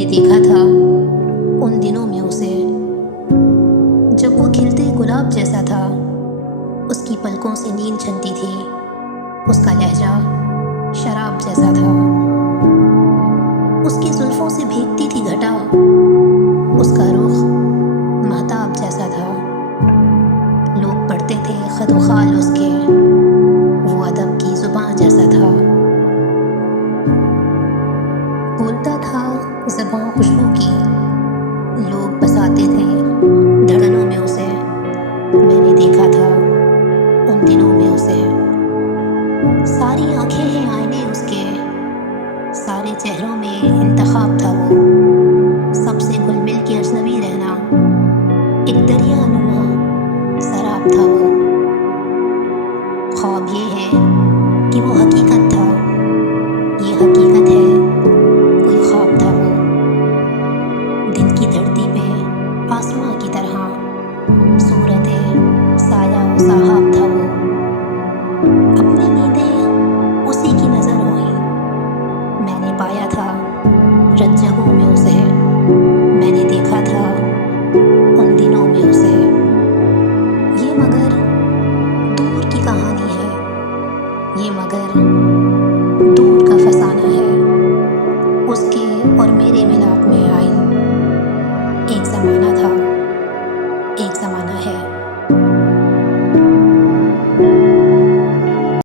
نے دیکھا تھا ان دنوں میں اسے، جب وہ کھلتے گلاب جیسا تھا، اس کی پلکوں سے نیند چھنتی تھی، اس کا لہجہ شراب جیسا تھا، اس کی زلفوں سے بھیگتی تھی گھٹا، اس کا رخ مہتاب جیسا تھا، لوگ پڑھتے تھے خط و خال اس کے، وہ ادب کی زبان جیسا تھا، بولتا تھا زبان خوشبو کی، لوگ بساتے تھے دھڑنوں میں اسے، میں نے دیکھا تھا ان دنوں میں اسے، ساری آنکھیں ہیں آئینے اس کے، سارے چہروں میں انتخاب تھا وہ، سب سے گل مل کے اجنبی رہنا، ایک دریا نما سراب تھا وہ، خواب یہ ہے کہ وہ حقیقت تھا، یہ حقیقت ہے کوئی خواب تھا وہ، دن کی دھرتی پہ آسماں کی طرح صورت سایہ و صاحب تھا وہ، اپنی نیند